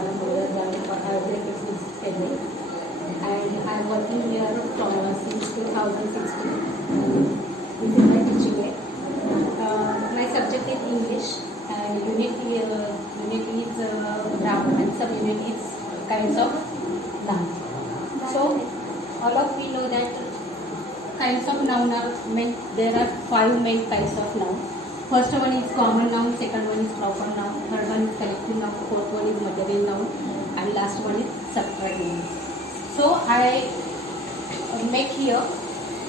and I'm working here from since 2016. This is my teaching aid. My subject is English and unit is noun and sub-unit is kinds of noun. So all of we know that kinds of noun are there are 5 main kinds of noun. First one is common noun, second one is proper noun, third one is collective noun, fourth one is material noun, and last one is subtract noun. So I make here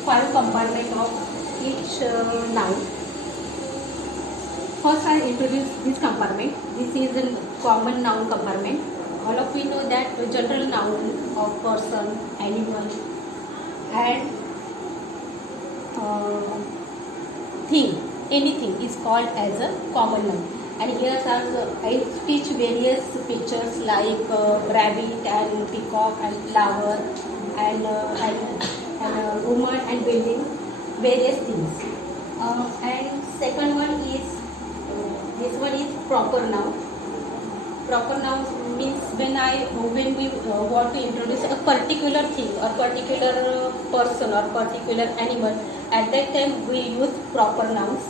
5 compartments of each noun. First I introduce this compartment. This is a common noun compartment. All of we know that the general noun of person, animal and thing, anything is called as a common noun. And here are I teach various pictures like rabbit and peacock and flower and woman and building, various things. And second one is this one is proper noun. Proper noun means when we want to introduce a particular thing or particular person or particular animal, at that time we use proper nouns.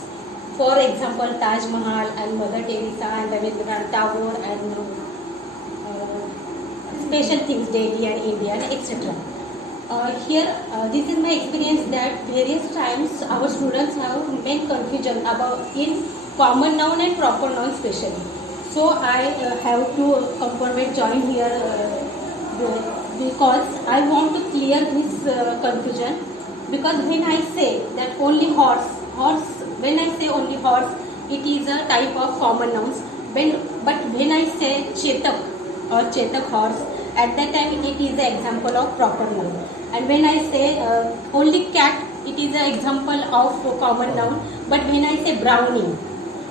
For example, Taj Mahal and Mother Teresa and Rabindranath Tagore and special things, Delhi and India, etc. Here, this is my experience that various times our students have main confusion about in common noun and proper noun especially. So I have to component join here because I want to clear this confusion. Because when I say that only horse, when I say only horse, it is a type of common nouns. But when I say chetak or chetak horse, at that time it is an example of proper noun. And when I say only cat, it is an example of common noun. But when I say brownie,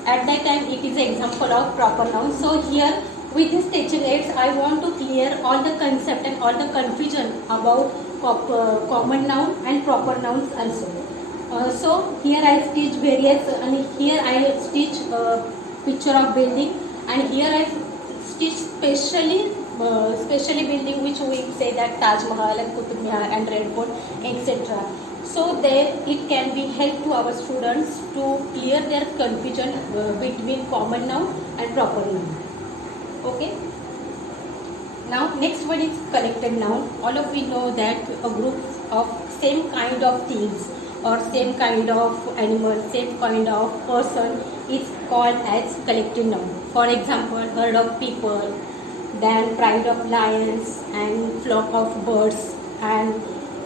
at that time it is an example of proper noun. So here with this teaching aids, I want to clear all the concept and all the confusion about common noun and proper nouns also. So here I stitch various, and here I stitch picture of building, and here I stitch specially building which we say that Taj Mahal and Qutub Minar and Red Fort, etc. So there it can be help to our students to clear their confusion between common noun and proper noun. Okay. Now next one is collective noun. All of we know that a group of same kind of things or same kind of animal, same kind of person is called as collective noun. For example, herd of people, then pride of lions and flock of birds, and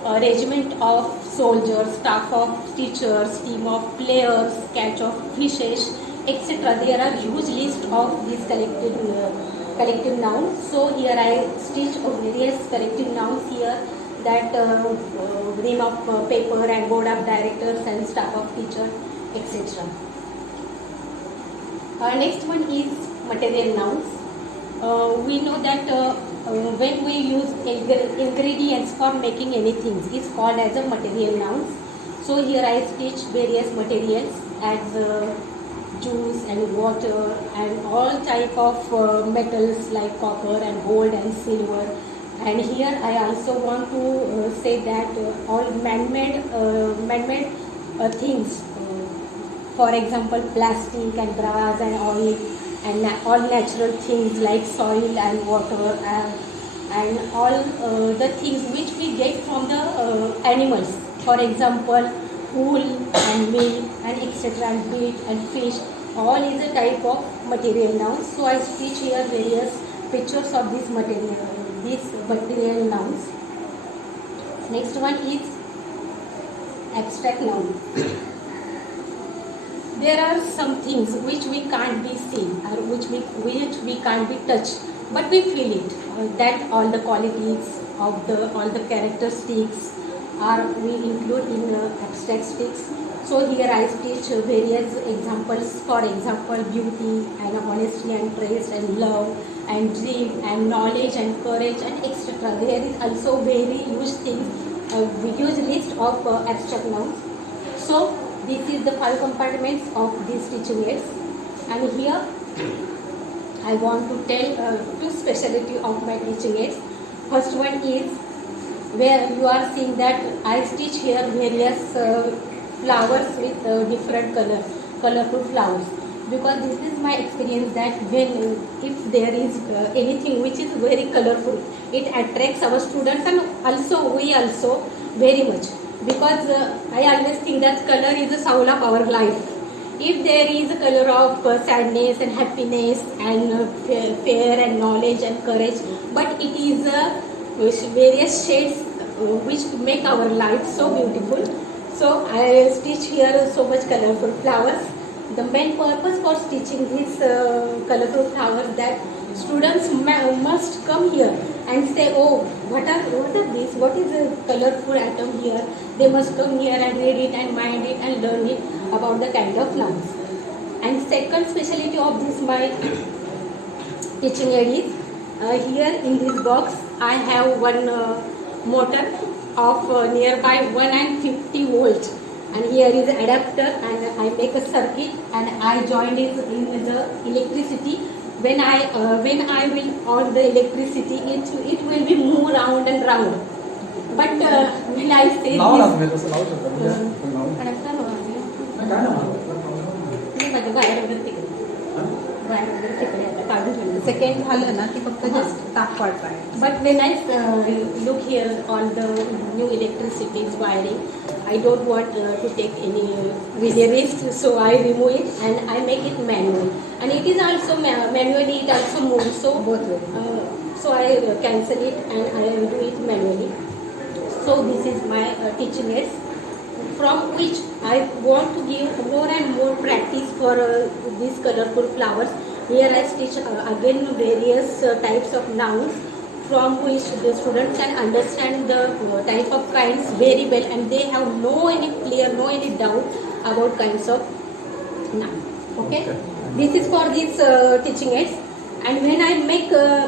a regiment of soldiers, staff of teachers, team of players, catch of fishes, etc. There are huge list of these collective nouns. So here I stitch various collective nouns here, that name of paper and board of directors and staff of teacher, etc. Next one is material nouns. We know that when we use ingredients for making anything is called as a material nouns. So here I stitch various materials as juice and water and all type of metals like copper and gold and silver. And here I also want to say that all man-made things, for example plastic and grass and oil and all natural things like soil and water and all the things which we get from the animals, for example wool and milk and etc. and meat and fish, all is a type of material nouns. So I stitch here various pictures of these material nouns. Next one is abstract noun. There are some things which we can't be seen or which we can't be touched, but we feel it. That all the qualities of all the characteristics are we include in abstract sticks. So here I stitch various examples. For example, beauty and honesty and trust and love and dream and knowledge and courage and etc. There is also very huge things, a huge list of abstract nouns. So this is the 5 compartments of these teaching aids, and here I want to tell two specialty of my teaching aids. First one is where you are seeing that I stitch here various flowers with different colorful flowers. Because this is my experience that when if there is anything which is very colorful, it attracts our students and also we also very much. Because I always think that color is the soul of our life. If there is a color of sadness and happiness and fear and knowledge and courage, but it is various shades which make our life so beautiful. So I stitch here so much colorful flowers. The main purpose for stitching these colorful flowers that students must come here and say, oh, what are these? What is a colorful atom here? They must come here and read it and mind it and learn it about the kind of flowers. And second specialty of this my teaching aid is here in this box I have one motor of nearby 150 volts, and here is adapter, and I make a circuit and I join it in the electricity. When I will on the electricity, it will be move round and round. But when I say this, second झालं ना की फक्त just ताप वाढवाय. but when I look here on the new electricity's wiring, I don't want to take any really risk, so I remove it and I make it manual. And it is also manually, it also moves. So Both ways. So I cancel it and I do it manually. So this is my teaching aids, from which I want to give more and more practice for these colorful flowers. Here I stitch again various types of nouns, from which the students can understand the type of kinds very well, and they have no any doubt about kinds of noun. Okay, this is for these teaching aids. And when I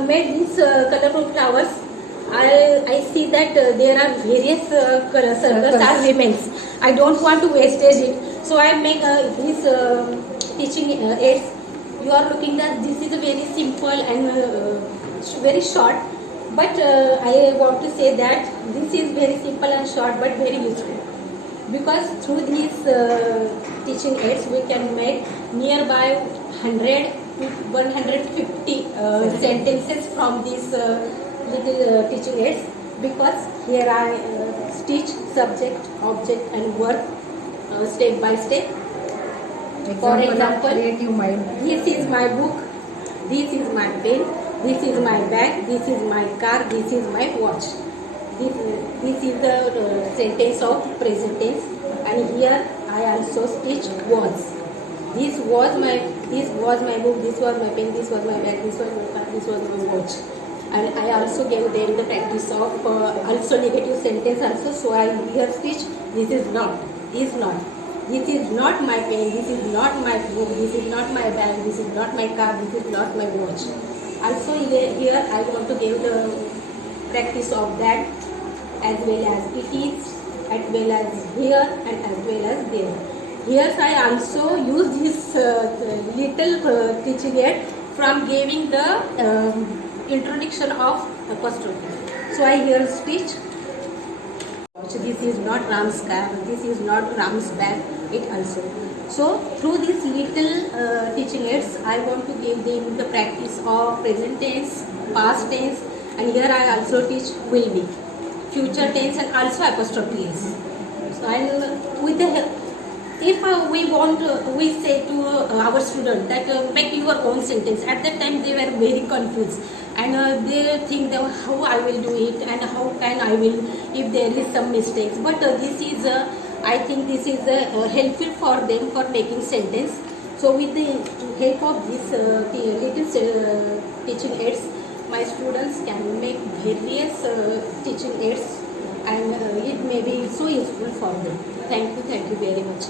made these colorful flowers, I see that there are various circles are remains. I don't want to wastage it, so I make these teaching aids. You are looking that this is a very simple and very short, but I want to say that this is very simple and short but very useful, because through these teaching aids we can make nearby 100 to 150 sentences from these little teaching aids, because here I stitch subject, object and verb step by step. For example, creative mind. this is my book, this is my pen, this is my bag, this is my car, this is my watch. This is the sentence of present tense, and here I also stitch was. This was my book, this was my pen, this was my bag, this was my car, this was my watch. And I also gave them the practice of also negative sentence also. So I here stitch this is not, is not. This is not my pen, this is not my book, this is not my bag, this is not my car, this is not my watch. Also here I want to give the practice of that, as well as it is, as well as here, and as well as there. Here I also use this little teaching aid from giving the introduction of apostrophe. So I here stitch. This is not Ram's car, this is not Ram's bag, it also. So through these little teaching aids, I want to give them the practice of present tense, past tense, and here I also teach will be, future tense, and also apostrophe s. So, and with the help, if we say to our student that make your own sentence, at that time they were very confused, and they think that how I will do it and how can I will if there is some mistakes. But this is I think this is helpful for them for making sentence. So with the help of this little teaching aids, my students can make various teaching aids, and it may be so useful for them. Thank you very much.